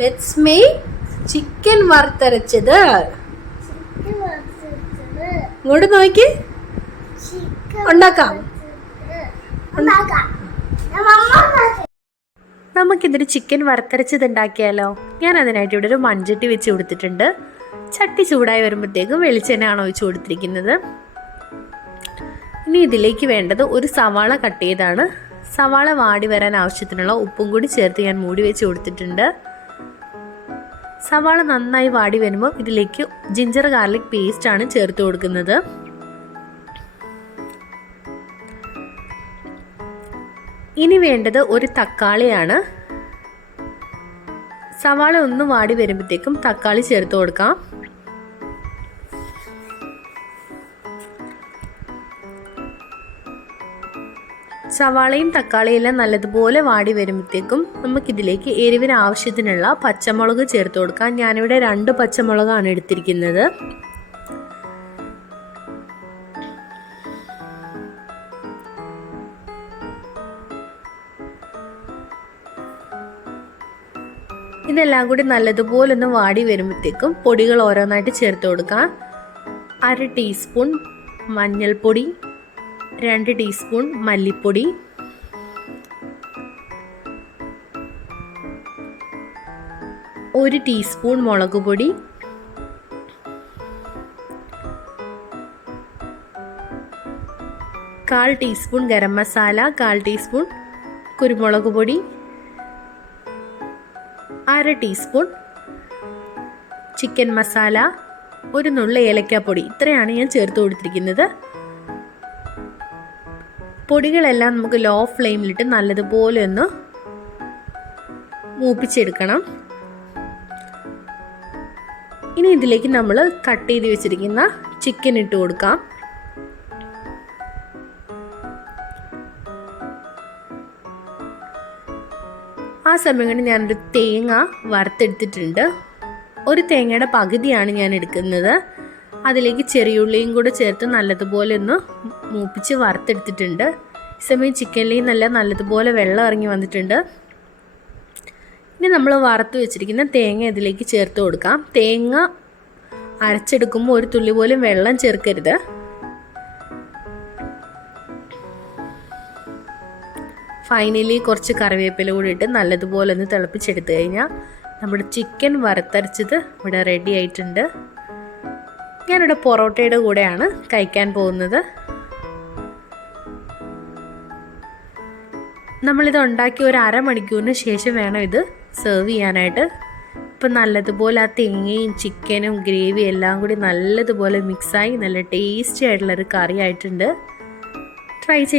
Let's may chicken വറുത്തരച്ചത്. ഇങ്ങോട്ട് നോക്കി. ഉണ്ടാക്കാം. നമുക്കിതൊരു ചിക്കൻ വറുത്തരച്ചത് ഉണ്ടാക്കിയാലോ? ഞാൻ അതിനായിട്ട് ഇവിടെ ഒരു മൺചട്ടി വെച്ച് കൊടുത്തിട്ടുണ്ട്. ചട്ടി ചൂടായി വരുമ്പോഴത്തേക്കും വെളിച്ചെണ്ണയാണ് ഒഴിച്ചു കൊടുത്തിരിക്കുന്നത്. ഇനി ഇതിലേക്ക് വേണ്ടത് ഒരു സവാള കട്ട് ചെയ്താണ്. സവാള വാടി വരാൻ ആവശ്യത്തിനുള്ള ഉപ്പും കൂടി ചേർത്ത് ഞാൻ മൂടി വെച്ച് കൊടുത്തിട്ടുണ്ട്. സവാള നന്നായി വാടി വരുമ്പോൾ ഇതിലേക്ക് ജിഞ്ചർ ഗാർലിക് പേസ്റ്റ് ആണ് ചേർത്ത് കൊടുക്കുന്നത്. ഇനി വേണ്ടത് ഒരു തക്കാളിയാണ്. സവാള ഒന്ന് വാടി വരുമ്പോഴത്തേക്കും തക്കാളി ചേർത്ത് കൊടുക്കാം. സവാളയും തക്കാളിയും എല്ലാം നല്ലതുപോലെ വാടി വരുമ്പോഴത്തേക്കും നമുക്കിതിലേക്ക് എരിവിന് ആവശ്യത്തിനുള്ള പച്ചമുളക് ചേർത്ത് കൊടുക്കാം. ഞാനിവിടെ രണ്ട് പച്ചമുളകാണ് എടുത്തിരിക്കുന്നത്. ഇതെല്ലാം കൂടി നല്ലതുപോലെ ഒന്ന് വാടി വരുമ്പോഴത്തേക്കും പൊടികൾ ഓരോന്നായിട്ട് ചേർത്ത് കൊടുക്കാം. അര ടീസ്പൂൺ മഞ്ഞൾപ്പൊടി രണ്ട് ടീസ്പൂൺ മല്ലിപ്പൊടി. ഒരു ടീസ്പൂൺ മുളക് പൊടി. കാൽ ടീസ്പൂൺ ഗരം മസാല കാൽ ടീസ്പൂൺ കുരുമുളക് പൊടി. അര ടീസ്പൂൺ ചിക്കൻ മസാല. ഒരു നുള്ള ഏലക്കാപ്പൊടി. ഇത്രയാണ് ഞാൻ ചേർത്ത് കൊടുത്തിരിക്കുന്നത്. പൊടികളെല്ലാം നമുക്ക് ലോ ഫ്ലെയിമിലിട്ട് നല്ലതുപോലെ ഒന്ന് മൂപ്പിച്ചെടുക്കണം. ഇനി ഇതിലേക്ക് നമ്മൾ കട്ട് ചെയ്ത് വെച്ചിരിക്കുന്ന ചിക്കൻ ഇട്ട് കൊടുക്കാം. ആ സമയം കൊണ്ട് ഞാനൊരു തേങ്ങ വറുത്തെടുത്തിട്ടുണ്ട്. ഒരു തേങ്ങയുടെ പകുതിയാണ് ഞാൻ എടുക്കുന്നത്. അതിലേക്ക് ചെറിയുള്ളിയും കൂടെ ചേർത്ത് നല്ലതുപോലെ ഒന്ന് മൂപ്പിച്ച് വറുത്തെടുത്തിട്ടുണ്ട്. ഈ സമയം ചിക്കനിലേക്ക് നല്ല നല്ലതുപോലെ വെള്ളം ഇറങ്ങി വന്നിട്ടുണ്ട്. ഇനി നമ്മൾ വറുത്ത് വെച്ചിരിക്കുന്ന തേങ്ങ ഇതിലേക്ക് ചേർത്ത് കൊടുക്കാം. തേങ്ങ അരച്ചെടുക്കുമ്പോൾ ഒരു തുള്ളി പോലും വെള്ളം ചേർക്കരുത്. ഫൈനലി കുറച്ച് കറിവേപ്പില കൂടി ഇട്ട് നല്ലതുപോലെ ഒന്ന് തിളപ്പിച്ചെടുത്തു കഴിഞ്ഞാൽ നമ്മുടെ ചിക്കൻ വറുത്തരച്ചത് ഇവിടെ റെഡി ആയിട്ടുണ്ട്. ഞാനിവിടെ പൊറോട്ടയുടെ കൂടെയാണ് കഴിക്കാൻ പോകുന്നത്. നമ്മളിത് ഉണ്ടാക്കി ഒരു അരമണിക്കൂറിന് ശേഷം വേണം ഇത് സെർവ് ചെയ്യാനായിട്ട്. ഇപ്പം നല്ലതുപോലെ ആ തേങ്ങയും ചിക്കനും ഗ്രേവിയും എല്ലാം കൂടി നല്ലതുപോലെ മിക്സായി നല്ല ടേസ്റ്റി ആയിട്ടുള്ളൊരു കറി ആയിട്ടുണ്ട്. ട്രൈ ചെയ്യുന്ന